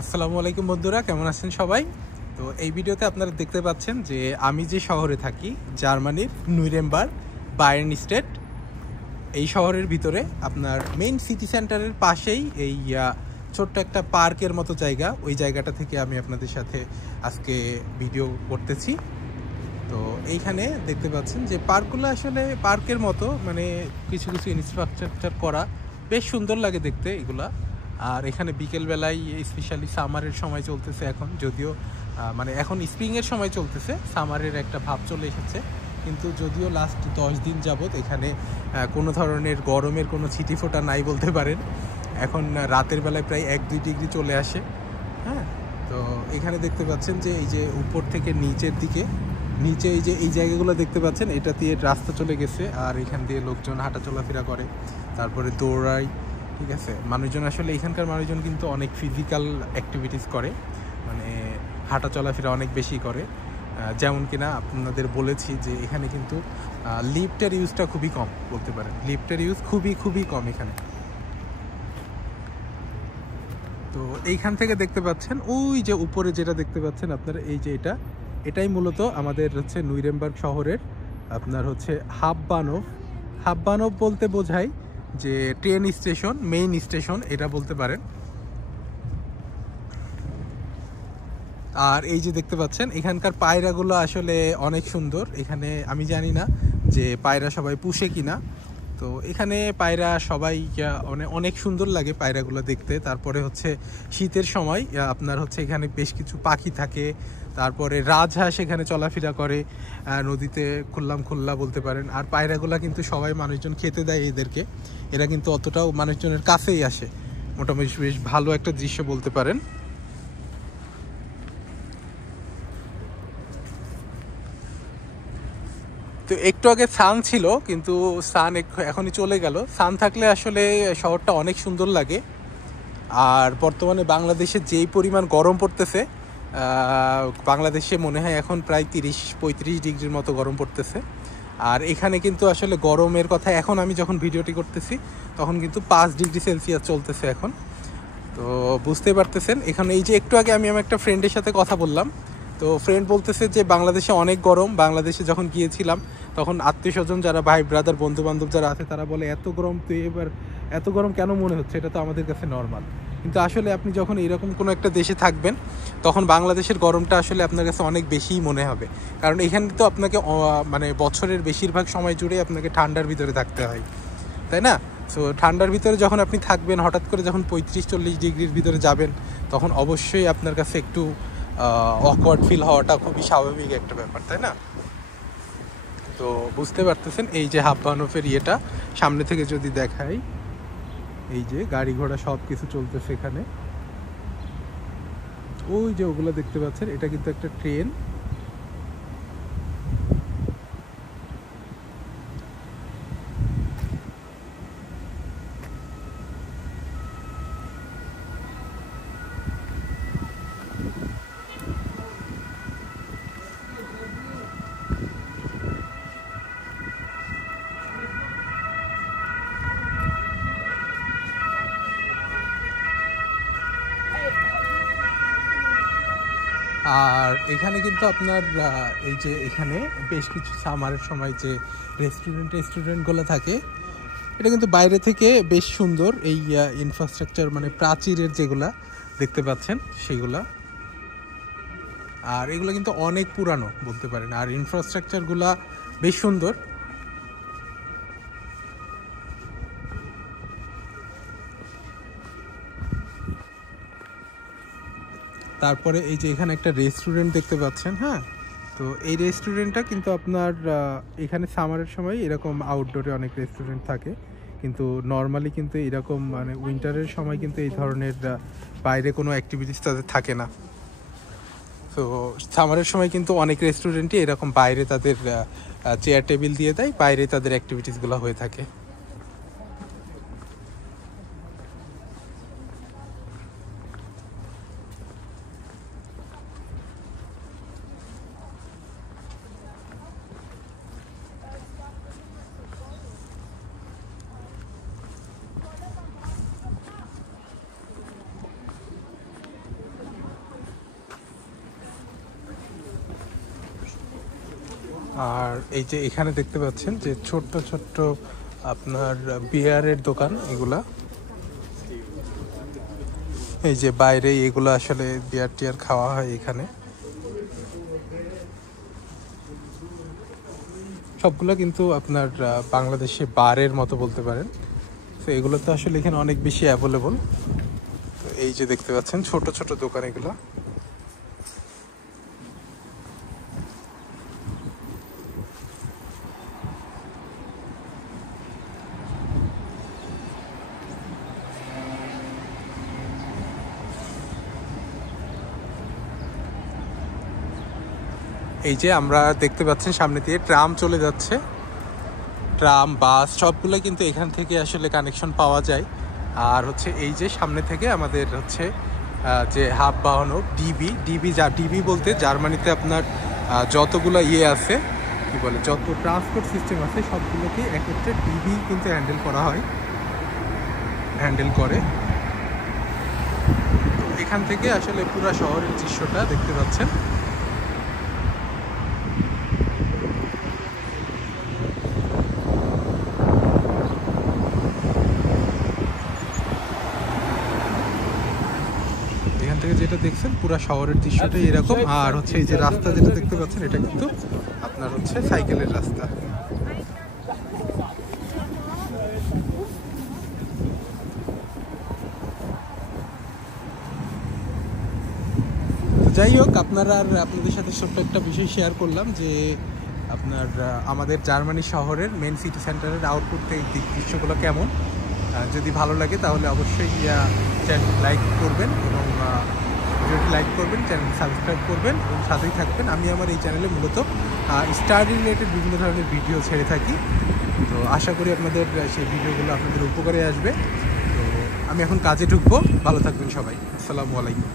আসসালামু আলাইকুম বন্ধুরা, কেমন আছেন সবাই? তো এই ভিডিওতে আপনারা দেখতে পাচ্ছেন যে আমি যে শহরে থাকি, জার্মানির নুরেমবার্গ বায়ার্ন স্টেট, এই শহরের ভিতরে আপনার মেইন সিটি সেন্টারের পাশেই এই ছোট্ট একটা পার্কের মতো জায়গা, ওই জায়গাটা থেকে আমি আপনাদের সাথে আজকে ভিডিও করতেছি। তো এইখানে দেখতে পাচ্ছেন যে পার্কগুলো আসলে পার্কের মতো, মানে কিছু কিছু ইনফ্রাস্ট্রাকচার করা, বেশ সুন্দর লাগে দেখতে এগুলা। আর এখানে বিকেলবেলায় স্পেশালি সামারের সময় চলতেছে এখন, যদিও মানে এখন স্প্রিংয়ের সময় চলতেছে, সামারের একটা ভাব চলে এসেছে, কিন্তু যদিও লাস্ট 10 দিন যাবৎ এখানে কোনো ধরনের গরমের কোনো ছিটি ফোঁটা নাই বলতে পারেন। এখন রাতের বেলায় প্রায় 1-2 ডিগ্রি চলে আসে। হ্যাঁ, তো এখানে দেখতে পাচ্ছেন যে এই যে উপর থেকে নিচের দিকে, নিচে এই যে এই জায়গাগুলো দেখতে পাচ্ছেন, এটা দিয়ে রাস্তা চলে গেছে, আর এখান দিয়ে লোকজন হাঁটা চলাফেরা করে, তারপরে দৌড়ায়। ঠিক আছে, মানুষজন আসলে এখানকার মানুষজন কিন্তু অনেক ফিজিক্যাল অ্যাক্টিভিটিস করে, মানে হাঁটা চলাফেরা অনেক বেশি করে। যেমন কিনা আপনাদের বলেছি যে এখানে কিন্তু লিফটের ইউজটা খুবই কম বলতে পারেন, লিফটের ইউজ খুবই কম এখানে। তো এইখান থেকে দেখতে পাচ্ছেন ওই যে উপরে যেটা দেখতে পাচ্ছেন আপনারা, এই যে এটাই মূলত আমাদের হচ্ছে নুরেমবার্গ শহরের আপনার হচ্ছে হাববানফ বলতে বোঝায় যে ট্রেন স্টেশন, মেইন স্টেশন এটা বলতে পারেন। আর এই যে দেখতে পাচ্ছেন এখানকার পায়রাগুলো আসলে অনেক সুন্দর। এখানে আমি জানি না যে পায়রা সবাই পুষে কিনা, তো এখানে পায়রা সবাই অনেক সুন্দর লাগে পায়রাগুলো দেখতে। তারপরে হচ্ছে শীতের সময় আপনার হচ্ছে এখানে বেশ কিছু পাখি থাকে, তারপরে রাজহাঁস এখানে চলাফেরা করে নদীতে খোল্লা বলতে পারেন। আর পায়রাগুলো কিন্তু সবাই মানুষজন খেতে দেয় এদেরকে, এরা কিন্তু অতটাও মানুষজনের কাছেই আসে, মোটামুটি বেশ ভালো একটা দৃশ্য বলতে পারেন। তো একটু আগে সান ছিল, কিন্তু সান এখনই চলে গেল। সান থাকলে আসলে শহরটা অনেক সুন্দর লাগে। আর বর্তমানে বাংলাদেশে যেই পরিমাণ গরম পড়তেছে, বাংলাদেশে মনে হয় এখন প্রায় 30-35 ডিগ্রির মতো গরম পড়তেছে। আর এখানে কিন্তু আসলে গরমের কথা, এখন আমি যখন ভিডিওটি করতেছি তখন কিন্তু 5 ডিগ্রি সেলসিয়াস চলতেছে এখন। তো বুঝতে পারতেছেন এখানে এই যে একটু আগে আমি আমার একটা ফ্রেন্ডের সাথে কথা বললাম, তো ফ্রেন্ড বলতেছে যে বাংলাদেশে অনেক গরম, বাংলাদেশে যখন গিয়েছিলাম তখন আত্মীয় স্বজন যারা, ভাই ব্রাদার বন্ধু বান্ধব যারা আছে, তারা বলে এত গরম, তো এবার এত গরম কেন মনে হচ্ছে, এটা তো আমাদের কাছে নর্মাল। কিন্তু আসলে আপনি যখন এরকম কোনো একটা দেশে থাকবেন তখন বাংলাদেশের গরমটা আসলে আপনার কাছে অনেক বেশিই মনে হবে, কারণ এখানে তো আপনাকে মানে বছরের বেশিরভাগ সময় জুড়ে আপনাকে ঠান্ডার ভিতরে থাকতে হয়, তাই না? সো ঠান্ডার ভিতরে যখন আপনি থাকবেন, হঠাৎ করে যখন 35-40 ডিগ্রির ভিতরে যাবেন, তখন অবশ্যই আপনার কাছে একটু অকওয়ার্ড ফিল হওয়াটা খুবই স্বাভাবিক একটা ব্যাপার, তাই না? তো বুঝতে পারতেছেন এই যে হাববানফের ইয়েটা সামনে থেকে যদি দেখাই, এই যে গাড়ি ঘোড়া সব কিছু চলতেছে এখানে, ওই যে ওগুলো দেখতে পাচ্ছেন, এটা কিন্তু একটা ট্রেন। আর এখানে কিন্তু আপনার এই যে এখানে বেশ কিছু সামারের সময় যে রেস্টুরেন্টগুলো থাকে, এটা কিন্তু বাইরে থেকে বেশ সুন্দর। এই ইনফ্রাস্ট্রাকচার মানে প্রাচীরের যেগুলা দেখতে পাচ্ছেন সেগুলা, আর এগুলো কিন্তু অনেক পুরানো বলতে পারেন, আর ইনফ্রাস্ট্রাকচারগুলা বেশ সুন্দর। তারপরে এই যে এখানে একটা রেস্টুরেন্ট দেখতে পাচ্ছেন। হ্যাঁ, তো এই রেস্টুরেন্টটা কিন্তু আপনার এখানে সামারের সময় এরকম আউটডোরে অনেক রেস্টুরেন্ট থাকে, কিন্তু নর্মালি কিন্তু এরকম মানে উইন্টারের সময় কিন্তু এই ধরনের বাইরে কোনো অ্যাক্টিভিটিস তাদের থাকে না। তো সামারের সময় কিন্তু অনেক রেস্টুরেন্টই এরকম বাইরে তাদের চেয়ার টেবিল দিয়ে দেয়, বাইরে তাদের অ্যাক্টিভিটিসগুলো হয়ে থাকে। আর এই যে এখানে দেখতে পাচ্ছেন যে ছোট্ট ছোট্ট আপনার বিয়ারের দোকান এগুলা, এই যে বাইরে এগুলো আসলে বিয়ার টিয়ার খাওয়া হয় এখানে। সবগুলো কিন্তু আপনার বাংলাদেশে বারের মতো বলতে পারেন। তো এগুলো তো আসলে এখানে অনেক বেশি অ্যাভেলেবল। তো এই যে দেখতে পাচ্ছেন ছোট ছোট দোকান এগুলো। এই যে আমরা দেখতে পাচ্ছেন সামনে দিয়ে ট্রাম চলে যাচ্ছে, ট্রাম বাস সবগুলো কিন্তু এখান থেকে আসলে কানেকশন পাওয়া যায়। আর হচ্ছে এই যে সামনে থেকে আমাদের হচ্ছে যে হাব বাহনও ডিবি বলতে জার্মানিতে আপনার যতগুলো ইয়ে আছে কি বলে, যত ট্রান্সপোর্ট সিস্টেম আছে সবগুলোকে একত্রে ডিবি কিন্তু হ্যান্ডেল করে। তো এখান থেকে আসলে পুরো শহরের দৃশ্যটা দেখতে পাচ্ছেন। এখান থেকে যেটা দেখছেন পুরো শহরের দৃশ্যটাই এরকম। আর হচ্ছে এই যে রাস্তা যেটা দেখতে পাচ্ছেন এটা কিন্তু আপনার হচ্ছে সাইকেলের রাস্তা। যাই হোক, আপনাদের সাথে ছোট্ট একটা বিষয় শেয়ার করলাম যে আপনার আমাদের জার্মানি শহরের মেন সিটি সেন্টারের আউটপুট দৃশ্যগুলো কেমন। যদি ভালো লাগে তাহলে অবশ্যই চ্যানেল লাইক করবেন এবং ভিডিওটি লাইক করবেন, চ্যানেল সাবস্ক্রাইব করবেন এবং সাথেই থাকবেন। আমি আমার এই চ্যানেলে মূলত স্টাডি রিলেটেড বিভিন্ন ধরনের ভিডিও ছেড়ে থাকি। তো আশা করি আপনাদের সেই ভিডিওগুলো আপনাদের উপকারে আসবে। তো আমি এখন কাজে ঢুকবো। ভালো থাকবেন সবাই। আসসালামু আলাইকুম।